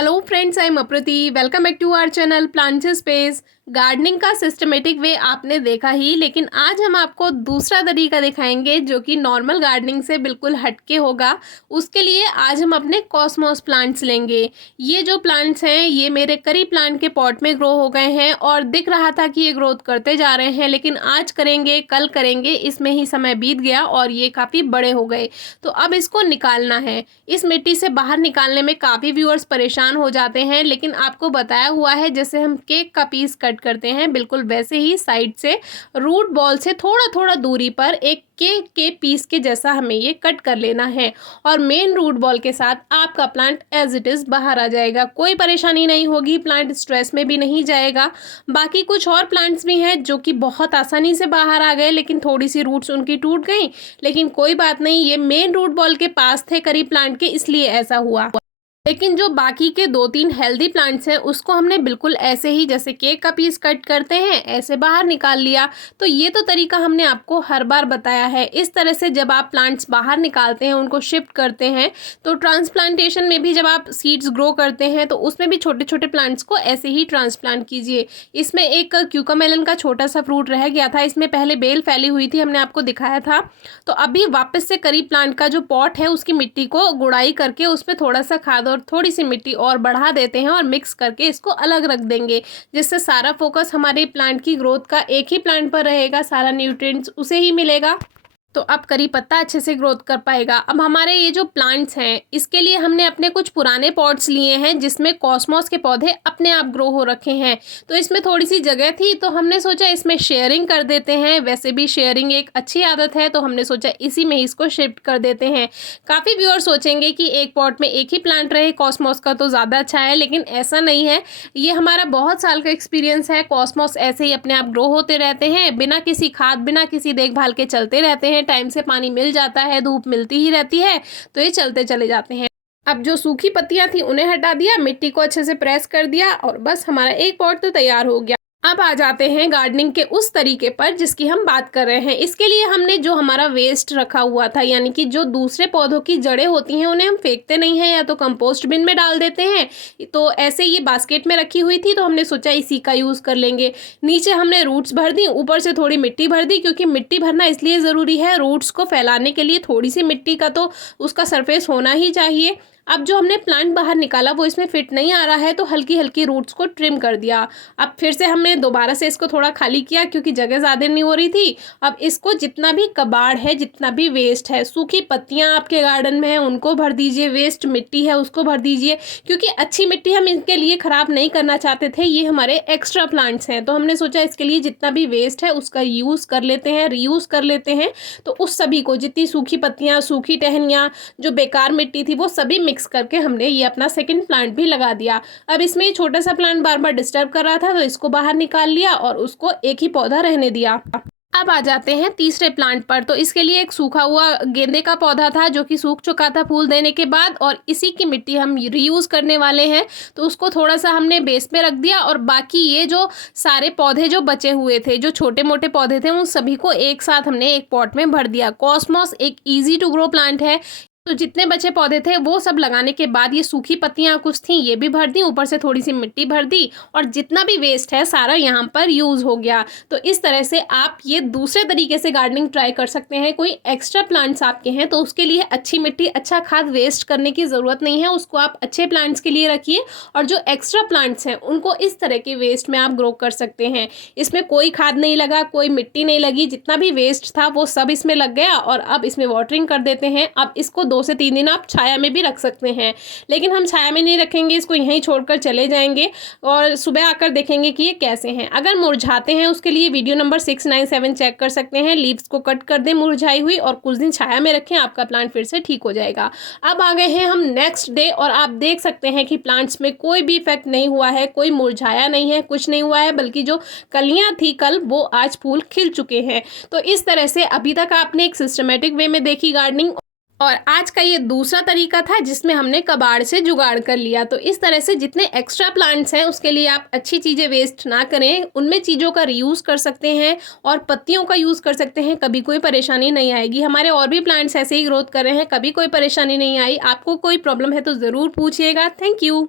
Hello friends, I am Aprati. Welcome back to our channel plants space. Gardening का systematic way आपने देखा ही, लेकिन आज हम आपको दूसरा तरीका दिखाएंगे जो कि नॉर्मल गार्डनिंग से बिल्कुल हटके होगा। उसके लिए आज हम अपने कॉस्मोस प्लांट्स लेंगे। ये जो प्लांट्स हैं ये मेरे करी प्लांट के पॉट में ग्रो हो गए हैं और दिख रहा था कि ये ग्रोथ करते जा रहे हैं, लेकिन आज करेंगे कल करेंगे इसमें ही समय बीत गया और ये काफ़ी बड़े हो गए। तो अब इसको निकालना है। इस मिट्टी से बाहर निकालने में काफ़ी व्यूअर्स परेशान हो जाते हैं, लेकिन आपको बताया हुआ है जैसे हम केक का पीस कट करते हैं बिल्कुल वैसे ही साइड से रूट बॉल से थोड़ा थोड़ा दूरी पर एक केक के पीस के जैसा हमें ये कट कर लेना है और मेन रूट बॉल के साथ आपका प्लांट एज इट इज़ बाहर आ जाएगा। कोई परेशानी नहीं होगी, प्लांट स्ट्रेस में भी नहीं जाएगा। बाकी कुछ और प्लांट्स भी हैं जो कि बहुत आसानी से बाहर आ गए, लेकिन थोड़ी सी रूट्स उनकी टूट गई, लेकिन कोई बात नहीं, ये मेन रूट बॉल के पास थे करी प्लांट के, इसलिए ऐसा हुआ। लेकिन जो बाकी के 2-3 हेल्दी प्लांट्स हैं उसको हमने बिल्कुल ऐसे ही जैसे केक का पीस कट करते हैं ऐसे बाहर निकाल लिया। तो ये तो तरीका हमने आपको हर बार बताया है। इस तरह से जब आप प्लांट्स बाहर निकालते हैं, उनको शिफ्ट करते हैं, तो ट्रांसप्लांटेशन में भी जब आप सीड्स ग्रो करते हैं तो उसमें भी छोटे छोटे प्लांट्स को ऐसे ही ट्रांसप्लांट कीजिए। इसमें एक क्यूकामेलन का छोटा सा फ्रूट रह गया था, इसमें पहले बेल फैली हुई थी, हमने आपको दिखाया था। तो अभी वापस से करी प्लांट का जो पॉट है उसकी मिट्टी को गुड़ाई करके उसमें थोड़ा सा खाद और थोड़ी सी मिट्टी और बढ़ा देते हैं और मिक्स करके इसको अलग रख देंगे, जिससे सारा फोकस हमारे प्लांट की ग्रोथ का एक ही प्लांट पर रहेगा, सारा न्यूट्रिएंट्स उसे ही मिलेगा। तो अब करी पत्ता अच्छे से ग्रोथ कर पाएगा। अब हमारे ये जो प्लांट्स हैं इसके लिए हमने अपने कुछ पुराने पॉट्स लिए हैं जिसमें कॉस्मोस के पौधे अपने आप ग्रो हो रखे हैं। तो इसमें थोड़ी सी जगह थी तो हमने सोचा इसमें शेयरिंग कर देते हैं। वैसे भी शेयरिंग एक अच्छी आदत है, तो हमने सोचा इसी में इसको शिफ्ट कर देते हैं। काफ़ी व्यूअर सोचेंगे कि एक पॉट में एक ही प्लांट रहे कॉस्मोस का तो ज़्यादा अच्छा है, लेकिन ऐसा नहीं है। ये हमारा बहुत साल का एक्सपीरियंस है। कॉस्मोस ऐसे ही अपने आप ग्रो होते रहते हैं, बिना किसी खाद बिना किसी देखभाल के चलते रहते हैं। टाइम से पानी मिल जाता है, धूप मिलती ही रहती है, तो ये चलते चले जाते हैं। अब जो सूखी पत्तियां थी उन्हें हटा दिया, मिट्टी को अच्छे से प्रेस कर दिया और बस हमारा एक पॉट तो तैयार हो गया। अब आ जाते हैं गार्डनिंग के उस तरीके पर जिसकी हम बात कर रहे हैं। इसके लिए हमने जो हमारा वेस्ट रखा हुआ था, यानी कि जो दूसरे पौधों की जड़ें होती हैं उन्हें हम फेंकते नहीं हैं या तो कंपोस्ट बिन में डाल देते हैं, तो ऐसे ये बास्केट में रखी हुई थी तो हमने सोचा इसी का यूज़ कर लेंगे। नीचे हमने रूट्स भर दी, ऊपर से थोड़ी मिट्टी भर दी, क्योंकि मिट्टी भरना इसलिए ज़रूरी है, रूट्स को फैलाने के लिए थोड़ी सी मिट्टी का तो उसका सरफेस होना ही चाहिए। अब जो हमने प्लांट बाहर निकाला वो इसमें फिट नहीं आ रहा है, तो हल्की हल्की रूट्स को ट्रिम कर दिया। अब फिर से हमने दोबारा से इसको थोड़ा खाली किया क्योंकि जगह ज़्यादा नहीं हो रही थी। अब इसको जितना भी कबाड़ है, जितना भी वेस्ट है, सूखी पत्तियां आपके गार्डन में हैं उनको भर दीजिए, वेस्ट मिट्टी है उसको भर दीजिए, क्योंकि अच्छी मिट्टी हम इनके लिए ख़राब नहीं करना चाहते थे। ये हमारे एक्स्ट्रा प्लांट्स हैं, तो हमने सोचा इसके लिए जितना भी वेस्ट है उसका यूज़ कर लेते हैं, रीयूज़ कर लेते हैं। तो उस सभी को, जितनी सूखी पत्तियाँ, सूखी टहनियाँ, जो बेकार मिट्टी थी, वो सभी मिक्स करके हमने ये अपना सेकंड प्लांट भी लगा दिया। अब इसमें ये छोटा सा प्लांट बार बार डिस्टर्ब कर रहा था तो इसको बाहर निकाल लिया और उसको एक ही पौधा रहने दिया। अब आ जाते हैं तीसरे प्लांट पर। तो इसके लिए एक सूखा हुआ गेंदे का पौधा था जो कि सूख चुका था फूल देने के बाद, और इसी की मिट्टी हम रीयूज़ करने वाले हैं, तो उसको थोड़ा सा हमने बेस में रख दिया। और बाकी ये जो सारे पौधे जो बचे हुए थे, जो छोटे मोटे पौधे थे, उन सभी को एक साथ हमने एक पॉट में भर दिया। कॉस्मोस एक ईजी टू ग्रो प्लांट है, तो जितने बचे पौधे थे वो सब लगाने के बाद ये सूखी पत्तियां कुछ थी ये भी भर दी, ऊपर से थोड़ी सी मिट्टी भर दी, और जितना भी वेस्ट है सारा यहाँ पर यूज़ हो गया। तो इस तरह से आप ये दूसरे तरीके से गार्डनिंग ट्राई कर सकते हैं। कोई एक्स्ट्रा प्लांट्स आपके हैं तो उसके लिए अच्छी मिट्टी, अच्छा खाद वेस्ट करने की ज़रूरत नहीं है, उसको आप अच्छे प्लांट्स के लिए रखिए, और जो एक्स्ट्रा प्लांट्स हैं उनको इस तरह के वेस्ट में आप ग्रो कर सकते हैं। इसमें कोई खाद नहीं लगा, कोई मिट्टी नहीं लगी, जितना भी वेस्ट था वो सब इसमें लग गया। और अब इसमें वाटरिंग कर देते हैं। अब इसको 2 से 3 दिन आप छाया में भी रख सकते हैं, लेकिन हम छाया में नहीं रखेंगे, इसको यहीं छोड़कर चले जाएंगे और सुबह आकर देखेंगे कि ये कैसे हैं। अगर मुरझाते हैं उसके लिए वीडियो नंबर 697 चेक कर सकते हैं। लीव्स को कट कर दें मुरझाई हुई और कुछ दिन छाया में रखें, आपका प्लांट फिर से ठीक हो जाएगा। अब आ गए हैं हम नेक्स्ट डे और आप देख सकते हैं कि प्लांट्स में कोई भी इफेक्ट नहीं हुआ है, कोई मुरझाया नहीं है, कुछ नहीं हुआ है, बल्कि जो कलियां थी कल वो आज फूल खिल चुके हैं। तो इस तरह से अभी तक आपने एक सिस्टमेटिक वे में देखी गार्डनिंग, और आज का ये दूसरा तरीका था जिसमें हमने कबाड़ से जुगाड़ कर लिया। तो इस तरह से जितने एक्स्ट्रा प्लांट्स हैं उसके लिए आप अच्छी चीज़ें वेस्ट ना करें, उनमें चीज़ों का रीयूज़ कर सकते हैं और पत्तियों का यूज़ कर सकते हैं, कभी कोई परेशानी नहीं आएगी। हमारे और भी प्लांट्स ऐसे ही ग्रोथ कर रहे हैं, कभी कोई परेशानी नहीं आई। आपको कोई प्रॉब्लम है तो ज़रूर पूछिएगा। Thank you.